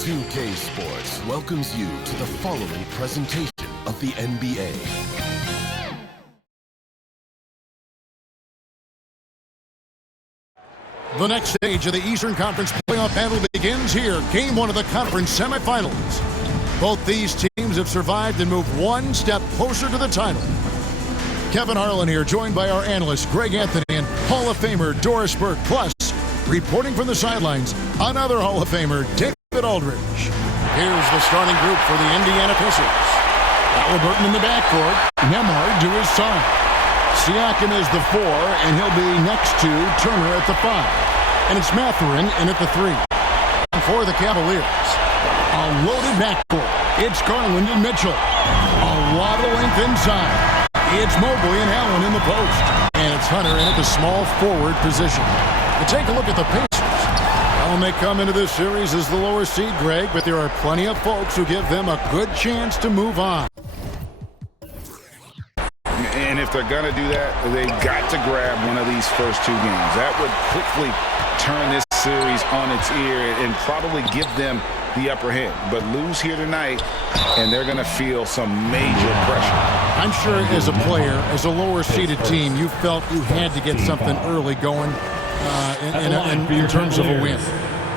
2K Sports welcomes you to the following presentation of the NBA. The next stage of the Eastern Conference playoff battle begins here. Game 1 of the conference semifinals. Both these teams have survived and moved one step closer to the title. Kevin Harlan here, joined by our analysts Greg Anthony and Hall of Famer Doris Burke. Plus, reporting from the sidelines, another Hall of Famer, David Aldridge. Here's the starting group for the Indiana Pacers. Halliburton in the backcourt, Nembhard to his side. Siakam is the 4, and he'll be next to Turner at the 5. And it's Mathurin in at the 3. And for the Cavaliers, a loaded backcourt. It's Garland and Mitchell. A lot of length inside. It's Mobley and Allen in the post. And it's Hunter in at the small forward position. And take a look at the Pacers. Well, they come into this series as the lower seed, Greg, but there are plenty of folks who give them a good chance to move on. And if they're going to do that, they've got to grab one of these first 2 games. That would quickly turn this series on its ear and probably give them the upper hand. But lose here tonight, and they're going to feel some major pressure. I'm sure as a player, as a lower-seeded team, you felt you had to get something early going in terms of a win.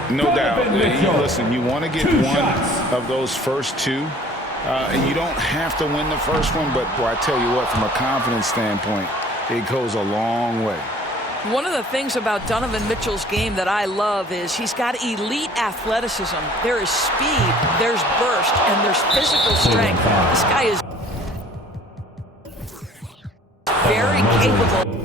No doubt. Listen, you want to get one of those first 2. And you don't have to win the first one, but boy, I tell you what, from a confidence standpoint, it goes a long way. One of the things about Donovan Mitchell's game that I love is he's got elite athleticism. There is speed, there's burst, and there's physical strength. This guy is very capable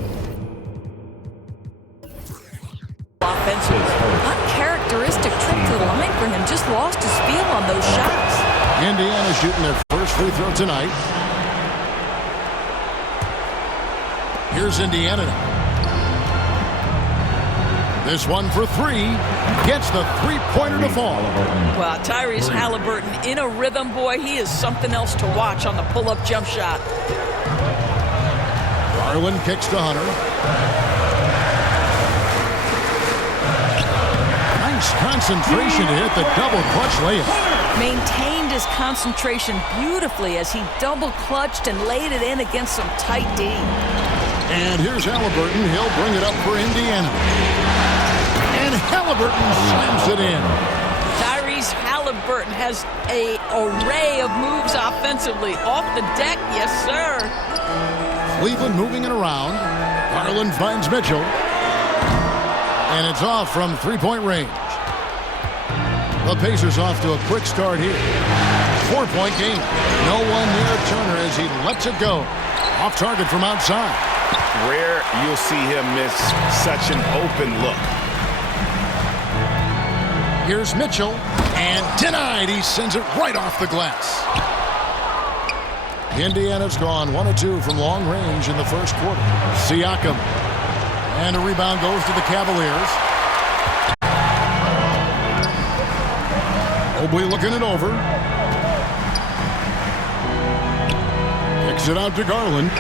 offensively. Uncharacteristic trip to the line for him. Just lost his feel on those shots. Indiana shooting their first free throw tonight. Here's Indiana now. This one for 3. Gets the three-pointer to fall. Well, Tyrese Halliburton in a rhythm, boy. He is something else to watch on the pull-up jump shot. Garland kicks to Hunter. Nice concentration to hit the double clutch layup. Maintained his concentration beautifully as he double clutched and laid it in against some tight D. And here's Halliburton. He'll bring it up for Indiana. And Halliburton slams it in. Tyrese Halliburton has an array of moves offensively. Off the deck, yes, sir. Cleveland moving it around. Garland finds Mitchell. And it's off from three-point range. The Pacers off to a quick start here. 4-point game. No one near Turner as he lets it go. Off target from outside. Rare you'll see him miss such an open look. Here's Mitchell. And denied. He sends it right off the glass. Indiana's gone 1 of 2 from long range in the first quarter. Siakam. And a rebound goes to the Cavaliers. Mobley looking it over. Kicks it out to Garland.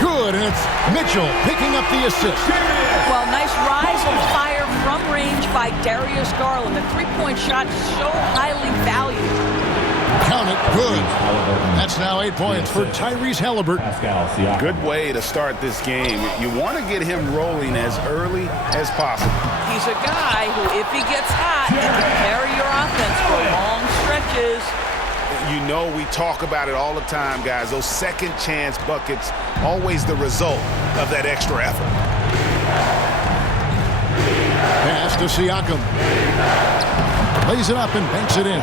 Good, and it's Mitchell picking up the assist. Well, nice rise and fire from range by Darius Garland. The three-point shot so highly valued. Count it, good. That's now 8 points for Tyrese Halliburton. Good way to start this game. You want to get him rolling as early as possible. He's a guy who, if he gets hot, can carry your offense for long stretches. You know, we talk about it all the time, guys. Those second chance buckets, always the result of that extra effort. Pass to Siakam. Lays it up and banks it in.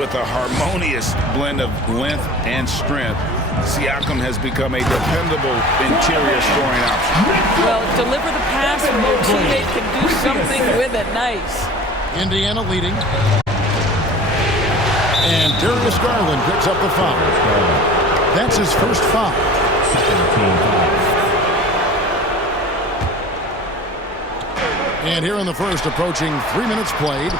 With a harmonious blend of length and strength, Siakam has become a dependable interior scoring option. Well, deliver the pass, and your teammate can do something with it. Nice. Indiana leading. And Darius Garland picks up the foul. That's his first foul. And here in the first, approaching 3 minutes played.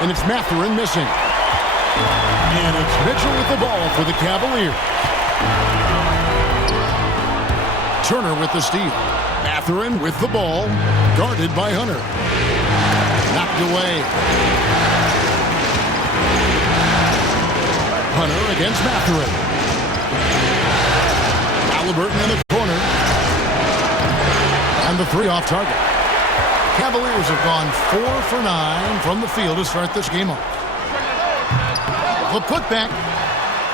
And it's Mathurin missing. And it's Mitchell with the ball for the Cavaliers. Turner with the steal. Mathurin with the ball. Guarded by Hunter. Knocked away. Hunter against Matherin. Halliburton in the corner. And the three off target. Cavaliers have gone 4 for 9 from the field to start this game off. The putback.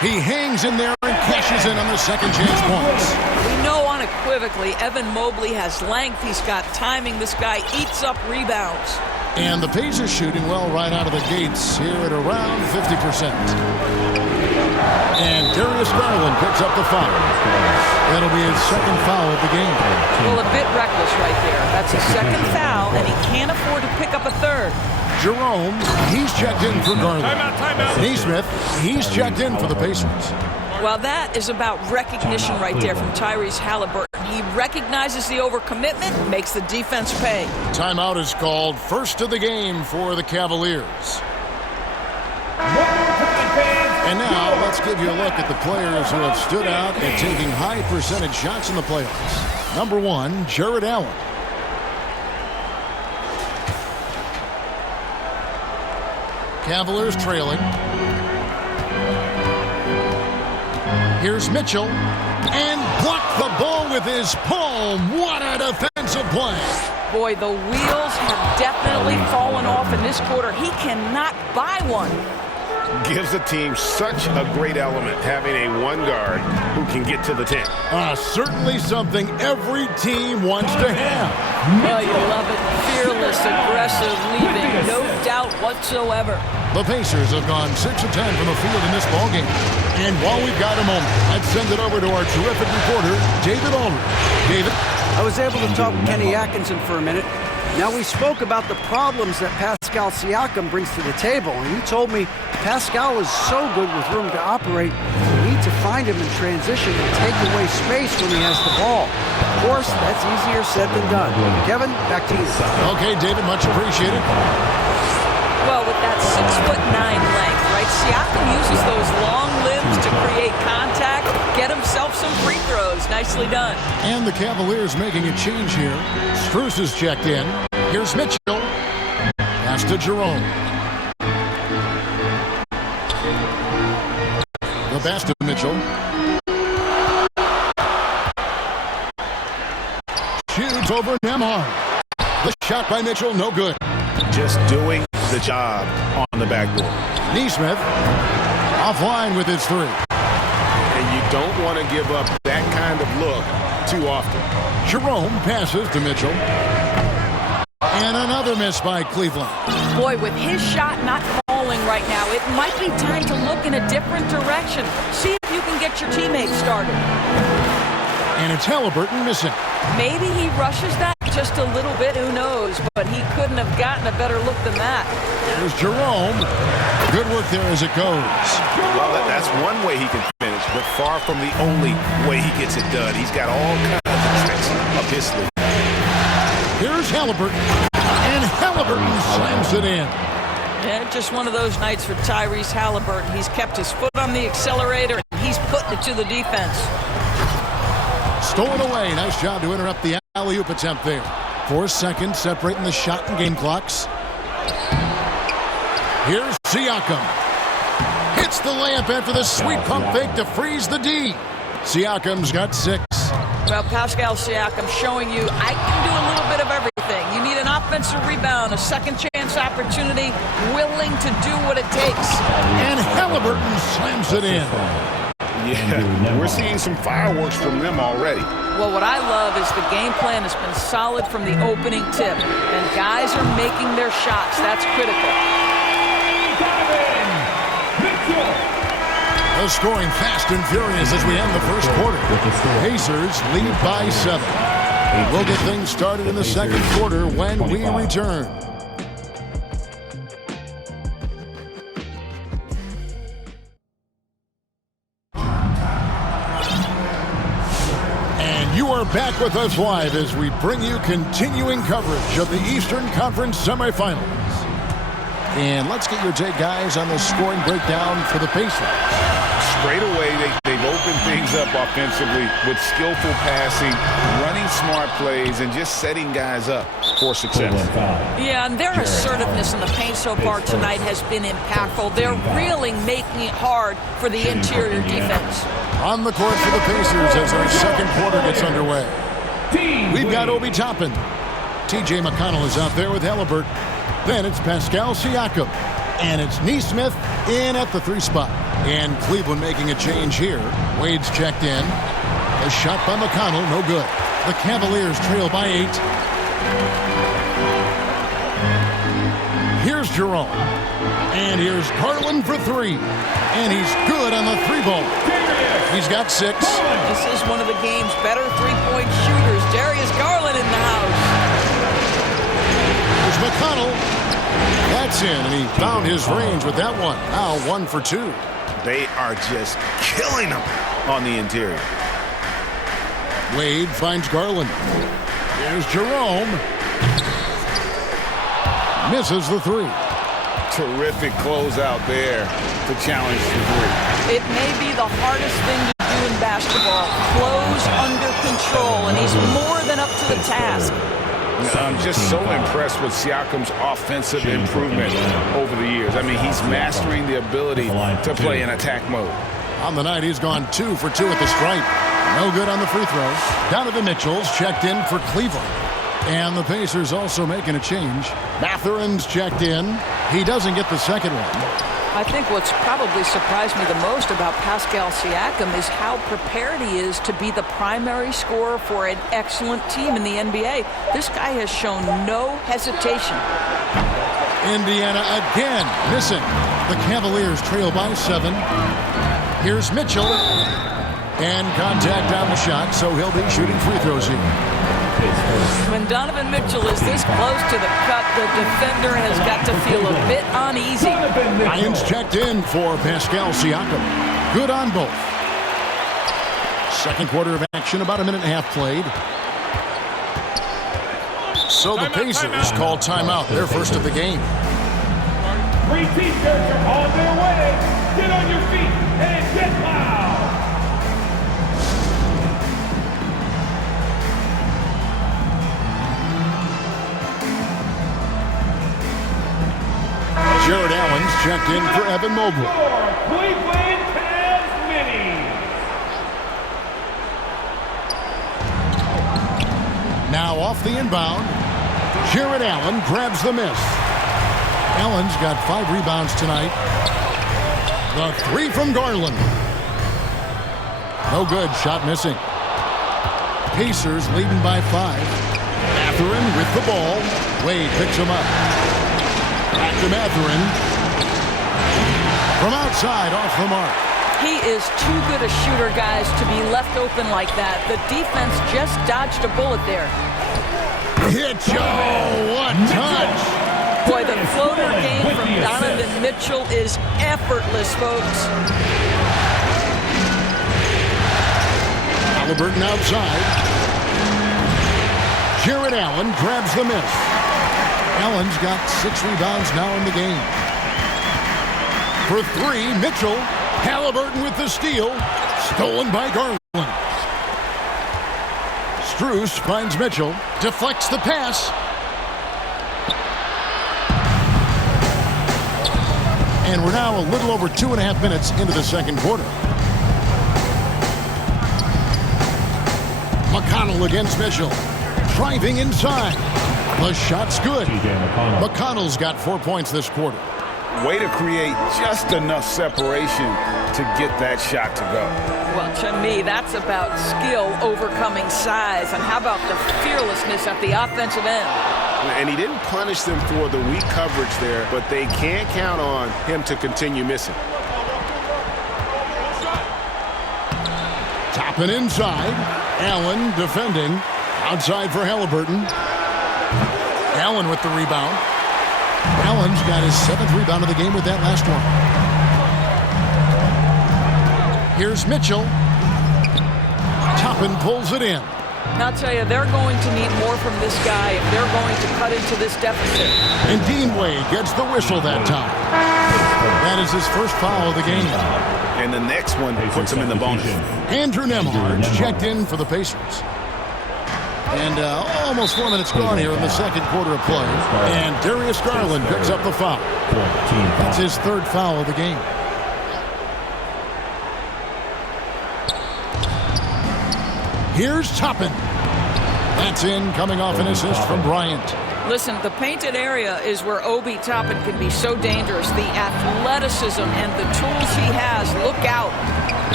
He hangs in there and cashes in on the second chance points. We know unequivocally Evan Mobley has length. He's got timing. This guy eats up rebounds. And the Pacers shooting well right out of the gates here at around 50%. And Darius Garland picks up the foul. That'll be his second foul of the game. Well, a bit reckless right there. That's his second foul, and he can't afford to pick up a third. Jerome, he's checked in for Garland. Timeout. Neesmith, he's checked in for the Pacers. Well, that is about recognition right there from Tyrese Halliburton. He recognizes the overcommitment, makes the defense pay. Timeout is called, first of the game for the Cavaliers. And now let's give you a look at the players who have stood out and taking high percentage shots in the playoffs. Number 1, Jared Allen. Cavaliers trailing. Here's Mitchell. And blocked the ball with his palm. What a defensive play. Boy, the wheels have definitely fallen off in this quarter. He cannot buy one. Gives the team such a great element having a one guard who can get to the 10. Certainly something every team wants to have. Oh, you love it. Fearless, aggressive, leaving. No doubt whatsoever. The Pacers have gone 6 of 10 from the field in this ballgame. And while we've got a moment, let's send it over to our terrific reporter, David Aldridge. David? I was able to talk to Kenny Atkinson for a minute. Now, we spoke about the problems that Pascal Siakam brings to the table, and he told me Pascal is so good with room to operate, you need to find him in transition and take away space when he has the ball. Of course, that's easier said than done. Kevin, back to you. Okay, David, much appreciated. Well, with that 6'9" length, right? Siakam uses those long limbs to create contact, get himself some free throws. Nicely done. And the Cavaliers making a change here. Strus is checked in. Here's Mitchell. Pass to Jerome. The pass to Mitchell. Shoots over Nembhard. The shot by Mitchell, no good. Just doing the job on the backboard. Neesmith offline with his three. And you don't want to give up that kind of look too often. Jerome passes to Mitchell. And another miss by Cleveland. Boy, with his shot not falling right now, it might be time to look in a different direction. See if you can get your teammates started. And it's Halliburton missing. Maybe he rushes that just a little bit, who knows, but he couldn't have gotten a better look than that. There's Jerome. Good work there as it goes. Well, that's one way he can finish, but far from the only way he gets it done. He's got all kinds of tricks up his sleeve. Here's Halliburton. And Halliburton slams it in. Yeah, just one of those nights for Tyrese Halliburton. He's kept his foot on the accelerator, and he's putting it to the defense. Stolen away. Nice job to interrupt the alley-oop attempt there. 4 seconds separating the shot and game clocks. Here's Siakam. Hits the layup after the sweet pump fake to freeze the D. Siakam's got 6. Well, Pascal Siakam showing you I can do a little bit of everything. You need an offensive rebound, a second chance opportunity, willing to do what it takes. And Halliburton slams it in. Yeah, we're seeing some fireworks from them already. Well, what I love is the game plan has been solid from the opening tip, and guys are making their shots. That's critical. The scoring fast and furious as we end the first quarter. Pacers lead by 7. We'll get things started in the second quarter when we return. You are back with us live as we bring you continuing coverage of the Eastern Conference semifinals. And let's get your take, guys, on the scoring breakdown for the Pacers. Straight away, they've opened things up offensively with skillful passing, running smart plays, and just setting guys up for success. Yeah, and their assertiveness in the paint seen so far tonight has been impactful. They're really making it hard for the interior defense. On the court for the Pacers as our second quarter gets underway. We've got Obi Toppin. T.J. McConnell is out there with Halliburton. Then it's Pascal Siakam. And it's Nesmith in at the 3 spot. And Cleveland making a change here. Wade's checked in. A shot by McConnell, no good. The Cavaliers trail by 8. Here's Jerome. And here's Garland for 3. And he's good on the 3-ball. He's got 6. This is one of the game's better three-point shooters. Darius Garland in the house. Here's McConnell. That's in, and he found his range with that one. Now 1 for 2. They are just killing them on the interior. Wade finds Garland. Here's Jerome. Misses the 3. Terrific closeout there to challenge the 3. It may be the hardest thing to do in basketball. Close under control, and he's more than up to the task. I'm just so impressed with Siakam's offensive improvement over the years. I mean, he's mastering the ability to play in attack mode. On the night, he's gone 2 for 2 at the stripe. No good on the free throw. Donovan Mitchell's checked in for Cleveland. And the Pacers also making a change. Mathurin's checked in. He doesn't get the second one. I think what's probably surprised me the most about Pascal Siakam is how prepared he is to be the primary scorer for an excellent team in the NBA. This guy has shown no hesitation. Indiana again missing. The Cavaliers trail by 7. Here's Mitchell. And contact on the shot, so he'll be shooting free throws here. When Donovan Mitchell is this close to the cup, the defender has got to feel a bit uneasy. Ryan's checked in for Pascal Siakam. Good on both. Second quarter of action, about a minute and a half played. So the Pacers call timeout, their first of the game. 3 T-shirts are on their way. Get on your feet and get loud. Jared Allen's checked in for Evan Mobley. Cleveland Cavaliers. Now off the inbound. Jared Allen grabs the miss. Allen's got 5 rebounds tonight. The 3 from Garland. No good. Shot missing. Pacers leading by 5. Mathurin with the ball. Wade picks him up. Back to Mathurin. From outside, off the mark. He is too good a shooter, guys, to be left open like that. The defense just dodged a bullet there. What touch! Boy, the floater game from Donovan Mitchell is effortless, folks. Halliburton outside. Jared Allen grabs the miss. Allen's got 6 rebounds now in the game. For 3, Mitchell. Halliburton with the steal. Stolen by Garland. Strus finds Mitchell. Deflects the pass. And we're now a little over 2.5 minutes into the second quarter. McConnell against Mitchell. Driving inside. The shot's good. McConnell's got 4 points this quarter. Way to create just enough separation to get that shot to go. Well, to me, that's about skill overcoming size. And how about the fearlessness at the offensive end? And he didn't punish them for the weak coverage there, but they can't count on him to continue missing. Toppin inside. Allen defending. Outside for Halliburton. Allen with the rebound. Allen's got his 7th rebound of the game with that last one. Here's Mitchell. Toppin pulls it in. Now, I'll tell you, they're going to need more from this guy if they're going to cut into this deficit. And Dean Wade gets the whistle that time. That is his first foul of the game. And the next one puts him in the bonus. Andrew Nembhard's checked in for the Pacers. And almost 4 minutes gone here in the second quarter of play. And Darius Garland picks up the foul. That's his third foul of the game. Here's Toppin. That's in, coming off an assist from Bryant. Listen, the painted area is where Obi Toppin can be so dangerous. The athleticism and the tools he has. Look out.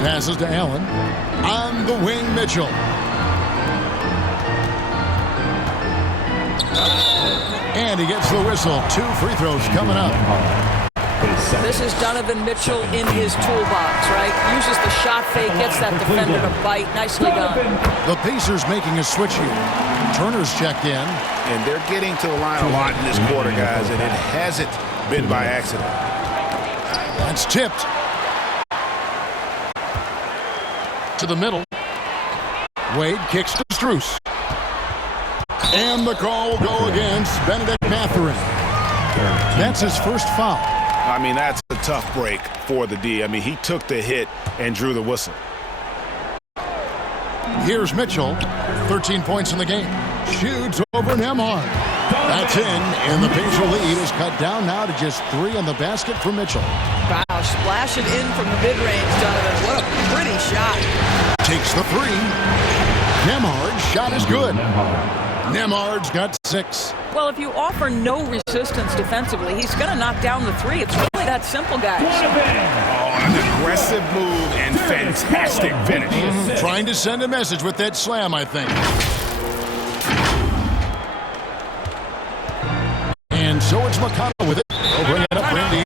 Passes to Allen. On the wing, Mitchell. And he gets the whistle. 2 free throws coming up. This is Donovan Mitchell in his toolbox, right? Uses the shot fake, gets that defender to bite. Nicely done. The Pacers making a switch here. Turner's checked in. And they're getting to the line a lot in this quarter, guys, and it hasn't been by accident. That's tipped. To the middle. Wade kicks to Strus. And the call will go against Benedict Mathurin. That's his first foul. I mean, that's a tough break for the D. I mean, he took the hit and drew the whistle. Here's Mitchell. 13 points in the game. Shoots over Nembhard. That's in, and the Pacer lead is cut down now to just 3 on the basket for Mitchell. Wow, splash it in from the mid-range, Donovan. What a pretty shot. Takes the 3. Nembhard's shot is good. Nembhard's got 6. Well, if you offer no resistance defensively, he's going to knock down the 3. It's really that simple, guys. Oh, an aggressive move and fantastic finish. Trying to send a message with that slam, I think. And so it's McConnell with it. They'll bring it up for Indiana.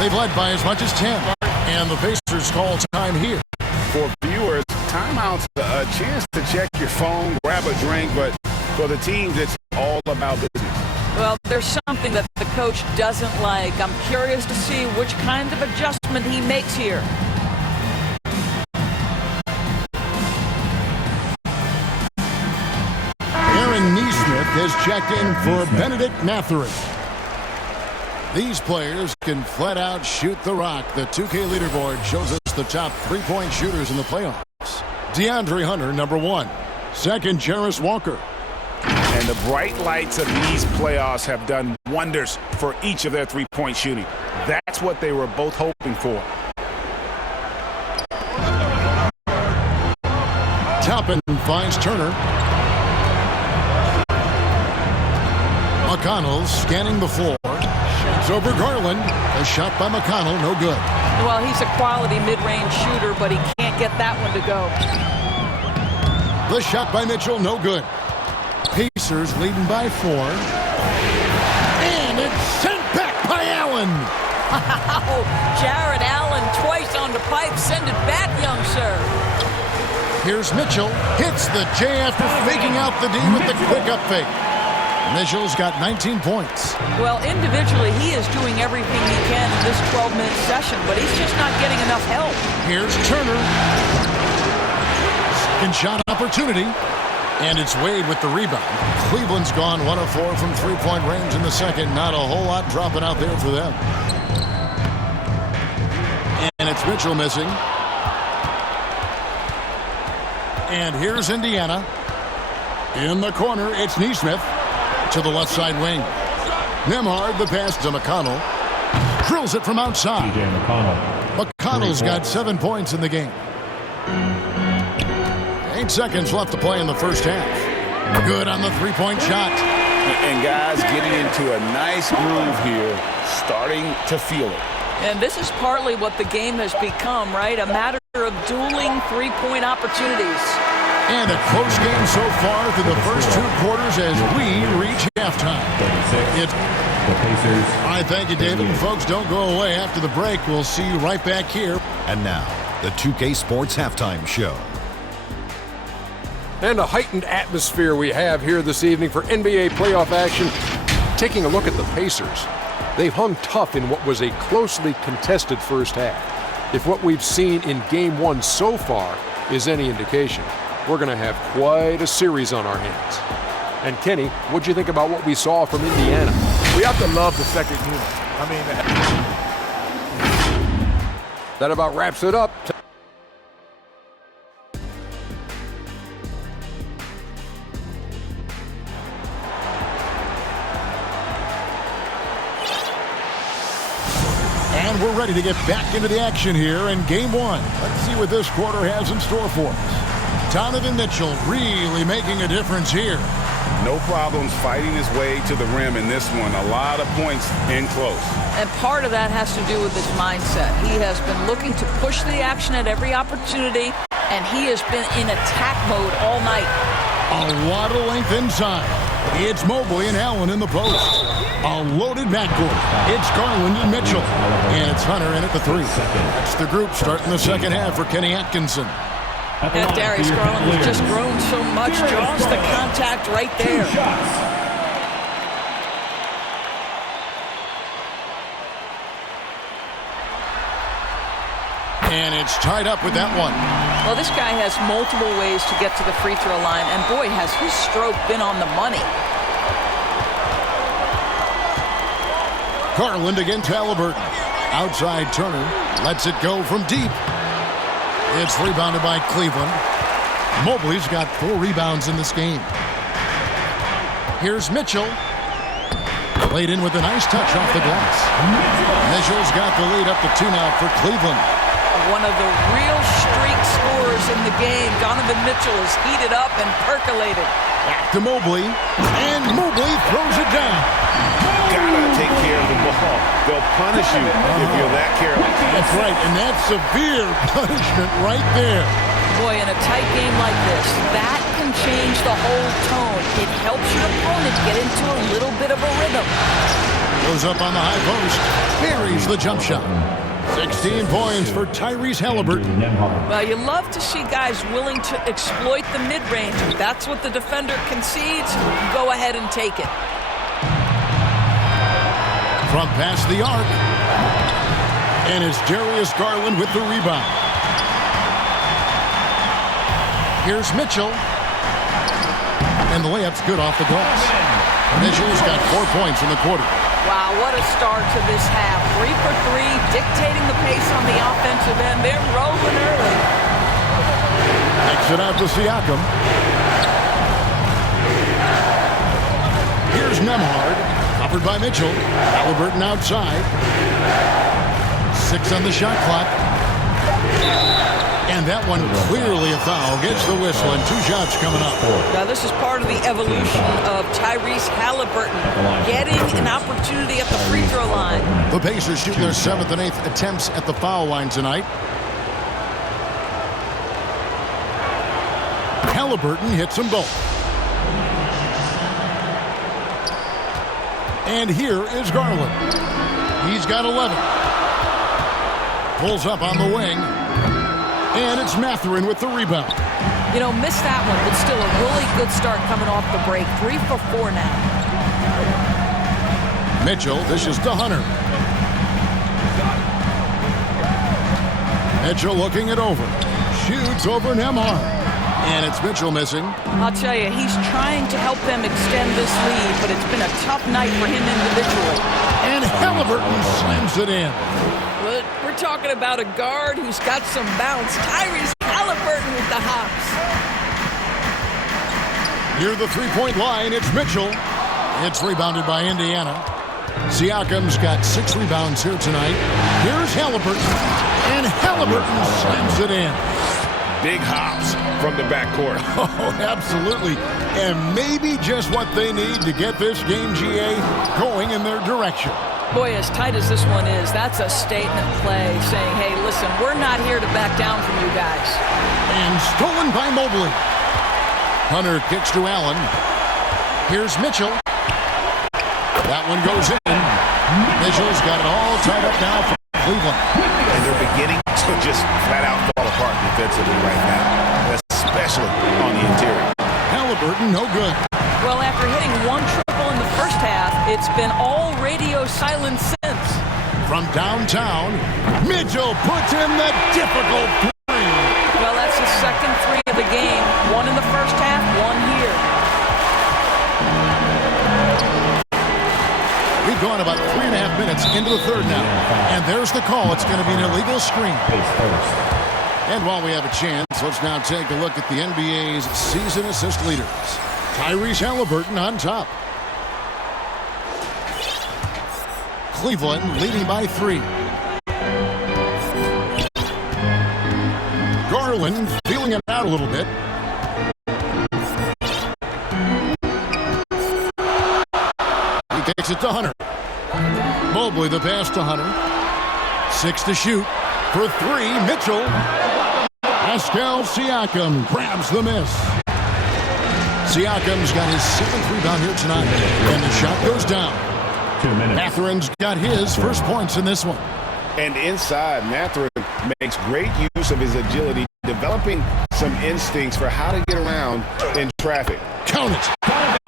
They've led by as much as 10. And the Pacers call time here. For viewers, timeout's a chance to check your phone, grab a drink, but for the teams, it's all about business. Well, there's something that the coach doesn't like. I'm curious to see which kind of adjustment he makes here. Aaron Nesmith has checked in for Benedict Mathurin. These players can flat out shoot the rock. The 2K leaderboard shows us the top 3-point shooters in the playoffs. DeAndre Hunter, number 1. Second, Jarris Walker. And the bright lights of these playoffs have done wonders for each of their 3-point shooting. That's what they were both hoping for. Toppin finds Turner. McConnell scanning the floor. It's over Garland. A shot by McConnell, no good. Well, he's a quality mid-range shooter, but he can't get that one to go. The shot by Mitchell, no good. Pacers leading by 4. And it's sent back by Allen. Wow, Jared Allen twice on the pipe. Send it back, young sir. Here's Mitchell. Hits the J after faking out the D with the quick up fake. Mitchell's got 19 points. Well, individually, he is doing everything he can in this 12-minute session, but he's just not getting enough help. Here's Turner. Second shot opportunity. And it's Wade with the rebound. Cleveland's gone 1 of 4 from 3-point range in the second. Not a whole lot dropping out there for them. And it's Mitchell missing. And here's Indiana. In the corner, it's Nesmith. To the left side wing. Nembhard, the pass to McConnell. Drills it from outside. McConnell's got 7 points in the game. 8 seconds left to play in the first half. Good on the 3-point shot. And guys getting into a nice groove here, starting to feel it. And this is partly what the game has become, right? A matter of dueling 3-point opportunities. And a close game so far through the first 2 quarters as we reach halftime. I thank you, David. And folks, don't go away after the break. We'll see you right back here. And now, the 2K Sports Halftime Show. And a heightened atmosphere we have here this evening for NBA playoff action. Taking a look at the Pacers. They've hung tough in what was a closely contested first half. If what we've seen in Game 1 so far is any indication, we're going to have quite a series on our hands. And Kenny, what'd you think about what we saw from Indiana? We have to love the second unit. I mean, that about wraps it up. And we're ready to get back into the action here in game one. Let's see what this quarter has in store for us. Donovan Mitchell really making a difference here. No problems fighting his way to the rim in this one. A lot of points in close. And part of that has to do with his mindset. He has been looking to push the action at every opportunity, and he has been in attack mode all night. A lot of length inside. It's Mobley and Allen in the post. A loaded backcourt. It's Garland and Mitchell. And it's Hunter in at the three. That's the group starting the second half for Kenny Atkinson. And Darius Garland has just grown so much. Draws the contact right there. And it's tied up with that one. Well, this guy has multiple ways to get to the free throw line, and boy, has his stroke been on the money. Garland against Halliburton. Outside Turner. Lets it go from deep. It's rebounded by Cleveland. Mobley's got 4 rebounds in this game. Here's Mitchell. Played in with a nice touch off the glass. Mitchell's got the lead up to 2 now for Cleveland. One of the real streak scorers in the game. Donovan Mitchell is heated up and percolated. Back to Mobley. And Mobley throws it down. Gotta take care of the ball. They'll punish you if you're that careless. That's right, and that's severe punishment right there. Boy, in a tight game like this, that can change the whole tone. It helps your opponent get into a little bit of a rhythm. Goes up on the high post. Buries the jump shot. 16 points for Tyrese Halliburton. Well, you love to see guys willing to exploit the mid-range. If that's what the defender concedes, go ahead and take it. From past the arc. And it's Darius Garland with the rebound. Here's Mitchell. And the layup's good off the glass. Mitchell's got 4 points in the quarter. Wow, what a start to this half. 3 for 3, dictating the pace on the offensive end. They're rolling early. Exit out to Siakam. Here's Nembhard. Covered by Mitchell. Halliburton outside. 6 on the shot clock. And that one clearly a foul. Gets the whistle and 2 shots coming up. Now this is part of the evolution of Tyrese Halliburton. Getting an opportunity at the free throw line. The Pacers shooting their 7th and 8th attempts at the foul line tonight. Halliburton hits them both. And here is Garland. He's got 11. Pulls up on the wing. And it's Mathurin with the rebound. You know, missed that one, but still a really good start coming off the break. 3 for 4 now. Mitchell dishes to Hunter. Mitchell looking it over. Shoots over Nembhard. And it's Mitchell missing. I'll tell you, he's trying to help them extend this lead, but it's been a tough night for him individually. And Halliburton slams it in. But we're talking about a guard who's got some bounce. Tyrese Halliburton with the hops. Near the three-point line, it's Mitchell. It's rebounded by Indiana. Siakam's got 6 rebounds here tonight. Here's Halliburton. And Halliburton slams it in. Big hops from the backcourt. Oh, absolutely. And maybe just what they need to get this game, GA, going in their direction. Boy, as tight as this one is, that's a statement play saying, hey, listen, we're not here to back down from you guys. And stolen by Mobley. Hunter kicks to Allen. Here's Mitchell. That one goes in. Mitchell's got it all tied up now for Cleveland. And they're beginning to just flat out fall apart defensively right now, especially on the interior. Halliburton, no good. Well, after hitting 1 triple in the first half, it's been all radio silence since. From downtown, Mitchell puts in the difficult 3. Well, that's his second 3 of the game. 1 in the first half, 1 here. We've gone about 3.5 minutes into the third now. And there's the call. It's going to be an illegal screen. And while we have a chance, let's now take a look at the NBA's season assist leaders. Tyrese Halliburton on top. Cleveland leading by 3. Ireland feeling it out a little bit. He takes it to Hunter. Mobley the pass to Hunter. 6 to shoot. For 3, Mitchell. Pascal Siakam grabs the miss. Siakam's got his 7th rebound here tonight. And the shot goes down. 2 minutes. Matherin's got his first points in this one. And inside, Matherin makes great use of his agility, developing some instincts for how to get around in traffic. Count it.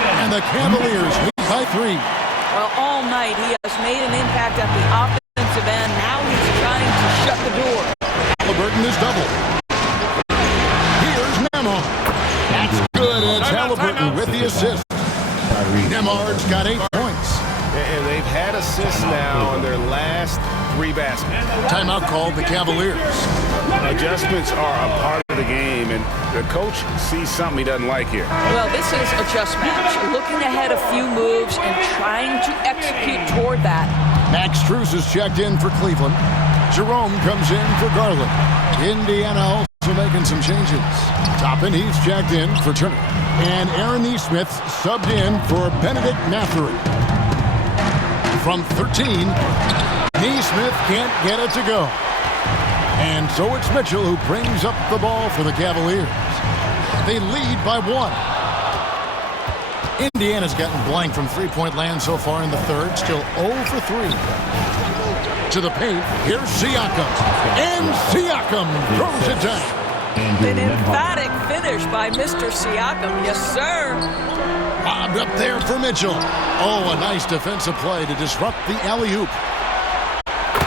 And the Cavaliers lead by 3. Well, all night he has made an impact at the offensive end. Now he's trying to shut the door. Halliburton is double. Here's Nembhard. That's good. It's Halliburton with the assist. Nembhard's got 8 points. And they've had assists now on their last 3 baskets. Timeout called the Cavaliers. Adjustments are a part of the game, and the coach sees something he doesn't like here. Well, this is a just match. Looking ahead a few moves and trying to execute toward that. Max Strus is checked in for Cleveland. Jerome comes in for Garland. Indiana also making some changes. Toppin, he's checked in for Turner. And Aaron Nesmith subbed in for Benedict Mathurin. From 13, Nesmith can't get it to go. And so it's Mitchell who brings up the ball for the Cavaliers. They lead by 1. Indiana's gotten blank from three-point land so far in the third. Still 0 for 3. To the paint, here's Siakam. And Siakam throws it down. An emphatic finish by Mr. Siakam. Yes, sir. Bobbed up there for Mitchell. Oh, a nice defensive play to disrupt the alley-oop.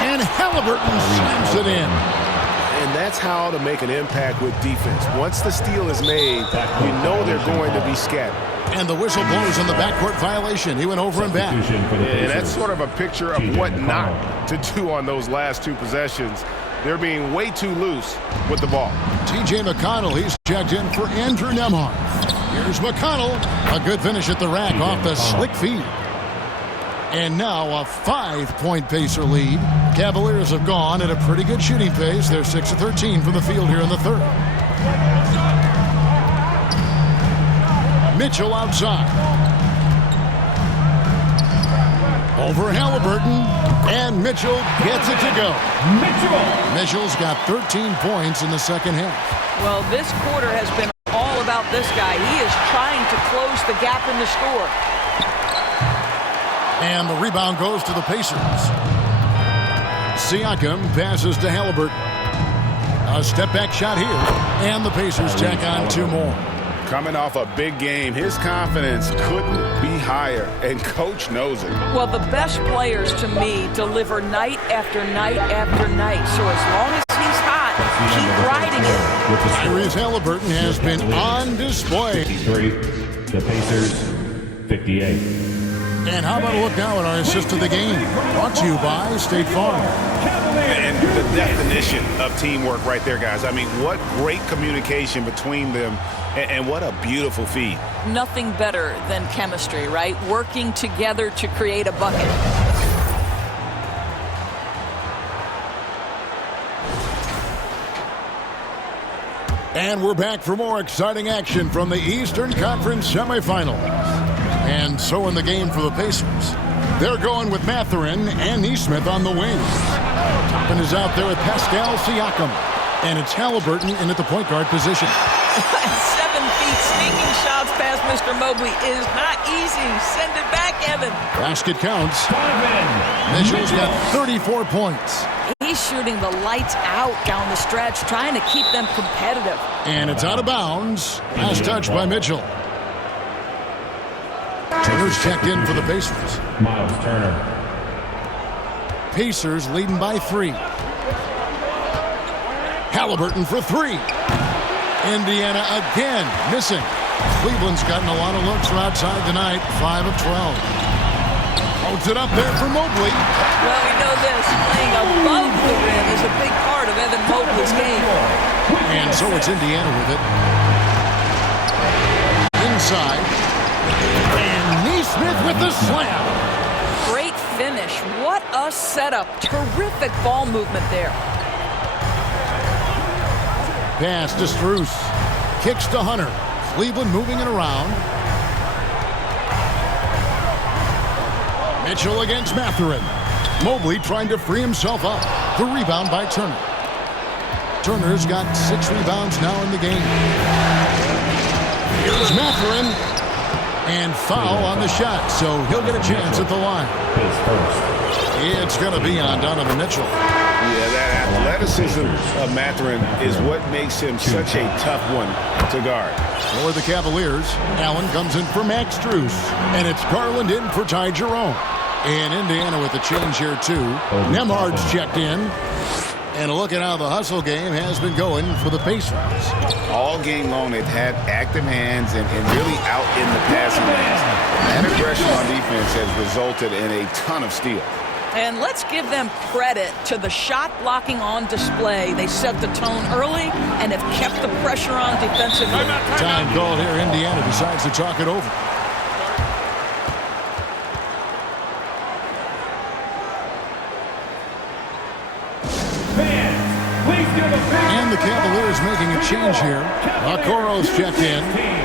And Halliburton slams it in. And that's how to make an impact with defense. Once the steal is made, you know they're going to be scattered. And the whistle blows on the backcourt violation. He went over and back. And that's sort of a picture of what not to do on those last 2 possessions. They're being way too loose with the ball. T.J. McConnell, he's checked in for Andrew Nembhard. Here's McConnell. A good finish at the rack off the slick feed. And now a 5-point Pacer lead. Cavaliers have gone at a pretty good shooting pace. They're 6 of 13 from the field here in the third. Mitchell outside. Over Halliburton. And Mitchell gets it to go. Mitchell's got 13 points in the second half. Well, this quarter has been all about this guy. He is trying to close the gap in the score. And the rebound goes to the Pacers. Siakam passes to Halliburton. A step-back shot here. And the Pacers tack on 2 more. Coming off a big game, his confidence couldn't be higher, and coach knows it. Well, the best players to me deliver night after night after night. So as long as he's hot, keep riding it. Tyrese Halliburton has been on display. 53, the Pacers, 58. And how about a look now at our assist of the game? Brought to you by State Farm. And the definition of teamwork right there, guys. I mean, what great communication between them, and what a beautiful feed. Nothing better than chemistry, right? Working together to create a bucket. And we're back for more exciting action from the Eastern Conference semifinals. And so in the game for the Pacers, they're going with Mathurin and Nesmith on the wings. Toppin is out there with Pascal Siakam. And it's Halliburton in at the point guard position. 7 feet sneaking shots past Mr. Mobley is not easy. Send it back, Evan. Basket counts. Mitchell's got 34 points. He's shooting the lights out down the stretch, trying to keep them competitive. And it's out of bounds. Last touch by Mitchell. Turner's checked in for the Pacers. Miles Turner. Pacers leading by 3. Halliburton for 3. Indiana again missing. Cleveland's gotten a lot of looks from outside tonight. 5 of 12. Holds it up there for Mobley. Well, we know this. Playing above the rim is a big part of Evan Mobley's game. And so it's Indiana with it. Inside. And Nesmith with the slam. Great finish. What a setup. Terrific ball movement there. pass to Strus. Kicks to Hunter. Cleveland moving it around. Mitchell against Mathurin. Mobley trying to free himself up. The rebound by Turner. Turner's got 6 rebounds now in the game. Here's Mathurin. And foul on the shot, so he'll get a chance at the line. It's going to be on Donovan Mitchell. Yeah, that athleticism of Mathurin is what makes him such a tough one to guard. For the Cavaliers, Allen comes in for Max Strus. And it's Garland in for Ty Jerome. And Indiana with a change here, too. Nembhard's checked in. And a look at how the hustle game has been going for the Pacers. All game long, they've had active hands and really out in the passing lanes. That aggression on defense has resulted in a ton of steals. And let's give them credit to the shot blocking on display. They set the tone early and have kept the pressure on defensively. Time called here. Indiana decides to talk it over. And the Cavaliers making a change here. Okoro's checked in.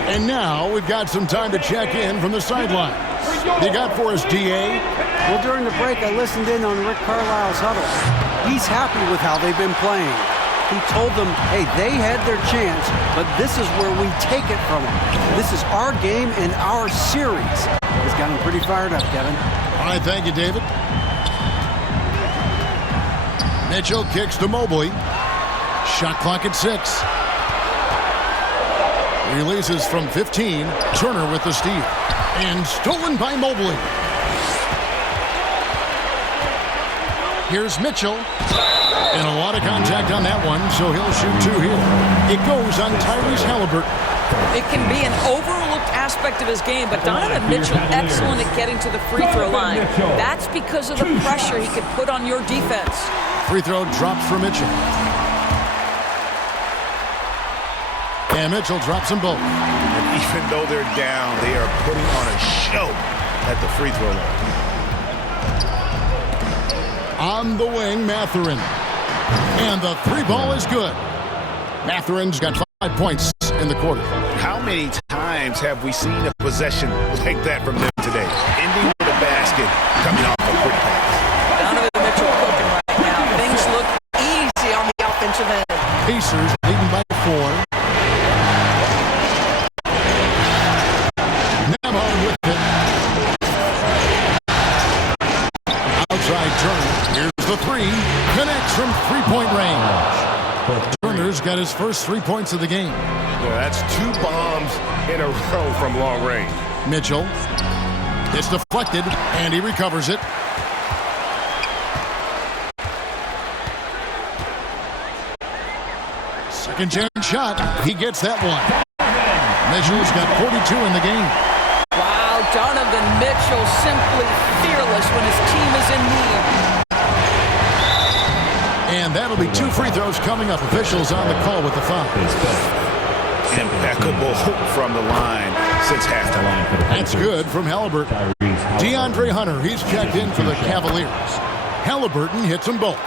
And now we've got some time to check in from the sideline. You got for us, D.A.? Well, during the break, I listened in on Rick Carlisle's huddle. He's happy with how they've been playing. He told them, hey, they had their chance, but this is where we take it from them. This is our game and our series. He's got him pretty fired up, Kevin. All right, thank you, David. Mitchell kicks to Mobley. Shot clock at 6. Releases from 15. Turner with the steal. And stolen by Mobley. Here's Mitchell. And a lot of contact on that one, so he'll shoot 2 here. It goes on Tyrese Halliburton. It can be an overlooked aspect of his game, but Donovan Mitchell excellent at getting to the free throw line. That's because of the pressure he could put on your defense. Free throw drops for Mitchell. And Mitchell drops them both. And even though they're down, they are putting on a show at the free throw line. On the wing, Mathurin. And the 3 ball is good. Mathurin's got 5 points in the quarter. How many times have we seen a possession like that from them today? Ending with a basket, coming off a quick pass. Donovan Mitchell cooking right now. Things look easy on the offensive end. Pacers leading by 4. Nembhard with it. Outside Turner. Here's the 3. Connects from 3-point range. Turner's got his first 3 points of the game. Yeah, that's 2 bombs in a row from long range. Mitchell. It's deflected, and he recovers it. Second chance shot. He gets that one. Mitchell's got 42 in the game. Wow, Donovan Mitchell simply fearless when his team is in need. And that'll be 2 free throws coming up. Officials on the call with the foul. Impeccable from the line since halftime. That's good from Halliburton. DeAndre Hunter, he's checked in for the Cavaliers. Halliburton hits them both.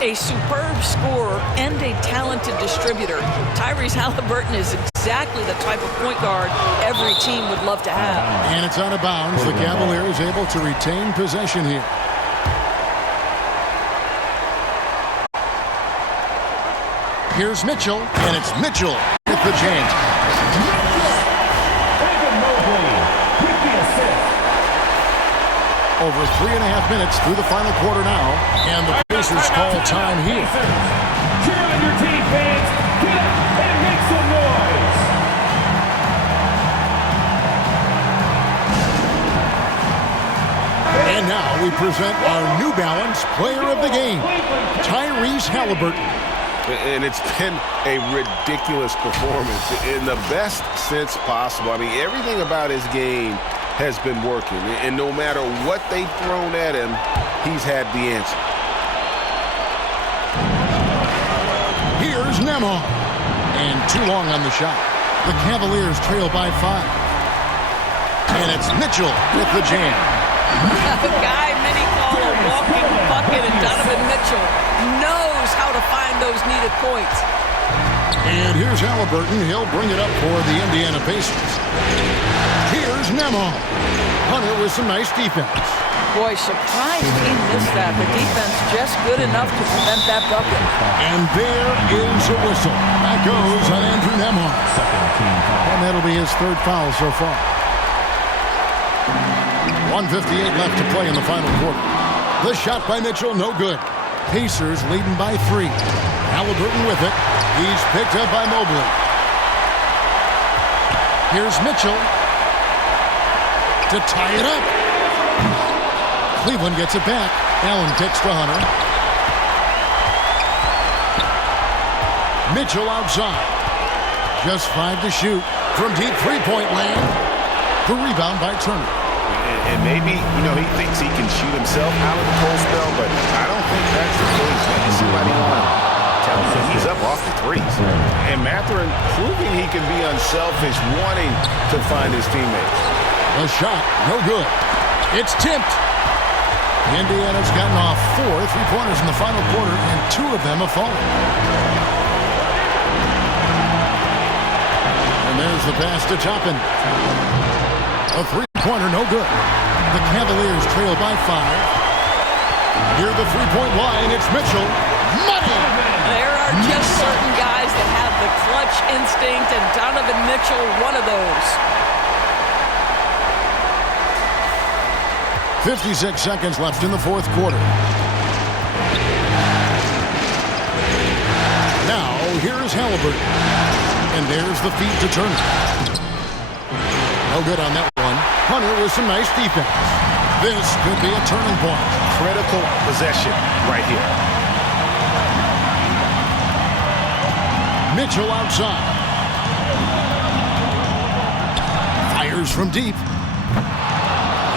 A superb scorer and a talented distributor. Tyrese Halliburton is exactly the type of point guard every team would love to have. And it's out of bounds. The Cavaliers able to retain possession here. Here's Mitchell, and it's Mitchell with the jam. Over 3.5 minutes through the final quarter now, and the Pacers call time here. Cheer on your team, fans. Get up and make some noise. And now we present our New Balance Player of the Game, Tyrese Halliburton. And it's been a ridiculous performance in the best sense possible. I mean, everything about his game has been working. And no matter what they've thrown at him, he's had the answer. Here's Nembhard. And too long on the shot. The Cavaliers trail by 5. And it's Mitchell with the jam. A guy many call a walking bucket, and Donovan Mitchell knows how to find those needed points. And here's Halliburton. He'll bring it up for the Indiana Pacers. Here's Nemo. Hunter with some nice defense. Boy, surprised he missed that. The defense just good enough to prevent that bucket. And there is a whistle. That goes on Andrew Nembhard. And that'll be his third foul so far. 1:58 left to play in the final quarter. The shot by Mitchell, no good. Pacers leading by 3. Halliburton with it. He's picked up by Mobley. Here's Mitchell to tie it up. Cleveland gets it back. Allen kicks to Hunter. Mitchell outside. Just 5 to shoot from deep three-point land. The rebound by Turner. And maybe, he thinks he can shoot himself out of the cold spell, but I don't think that's the case. Man, somebody on tell him he's up off the threes. And Mathurin proving he can be unselfish, wanting to find his teammates. A shot, no good. It's tipped. Indiana's gotten off 4 3-pointers in the final quarter, and 2 of them have fallen. And there's the pass to Toppin. A 3-pointer, no good. The Cavaliers trail by 5. Near the 3-point line, it's Mitchell. Money! There are just certain guys that have the clutch instinct, and Donovan Mitchell, one of those. 56 seconds left in the fourth quarter. Now, here's Halliburton. And there's the feed to Turner. No good on that one. Hunter with some nice defense. This could be a turning point. Critical possession right here. Mitchell outside. Fires from deep.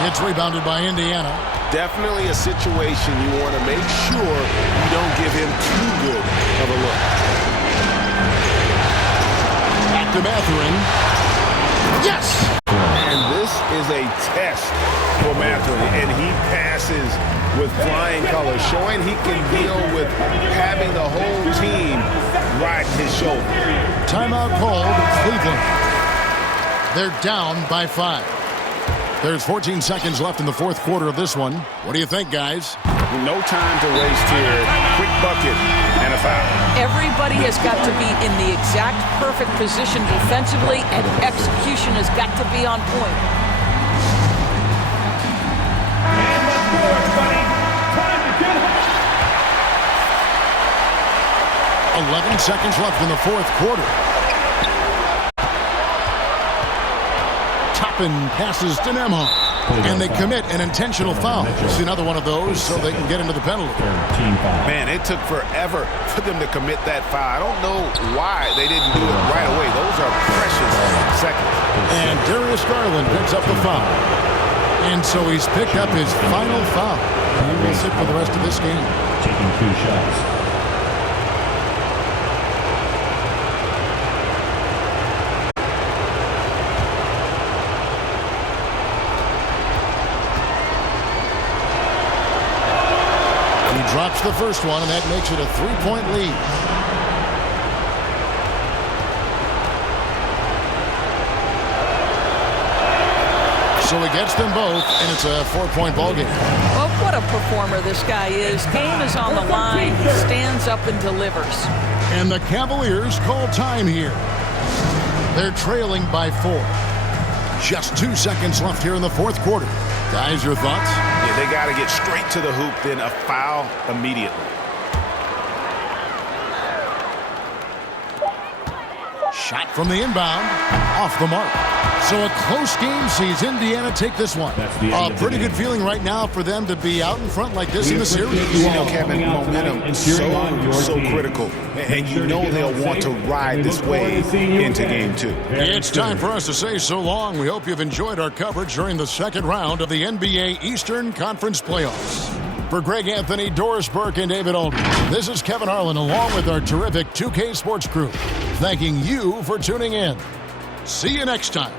It's rebounded by Indiana. Definitely a situation you want to make sure you don't give him too good of a look. Back to Mathurin. Yes! And this is a test for Mathurin, and he passes with flying colors, showing he can deal with having the whole team ride his shoulder. Timeout called Cleveland. They're down by 5. There's 14 seconds left in the fourth quarter of this one. What do you think, guys? No time to waste here. Quick bucket and a foul. Everybody has got to be in the exact perfect position defensively, and execution has got to be on point. And let's go, everybody. Time to get home. 11 seconds left in the fourth quarter. Toppin passes to Nemo. And they commit an intentional foul. See another one of those so they can get into the penalty. Man, it took forever for them to commit that foul. I don't know why they didn't do it right away. Those are precious seconds. And Darius Garland picks up the foul. And so he's picked up his final foul. He will sit for the rest of this game. Taking 2 shots. Drops the first one, and that makes it a 3-point lead. So he gets them both, and it's a 4-point ball game. Well, what a performer this guy is. Game is on the line. He stands up and delivers. And the Cavaliers call time here. They're trailing by 4. Just 2 seconds left here in the fourth quarter. Guys, your thoughts? Yeah, they got to get straight to the hoop, then a foul immediately. Shot from the inbound. Off the mark. So a close game sees Indiana take this one. A pretty good feeling right now for them to be out in front like this in the series. Kevin, momentum so critical. And you know they'll want to ride this wave into game 2. It's time for us to say so long. We hope you've enjoyed our coverage during the second round of the NBA Eastern Conference Playoffs. For Greg Anthony, Doris Burke, and David Aldridge, this is Kevin Harlan along with our terrific 2K Sports crew, thanking you for tuning in. See you next time.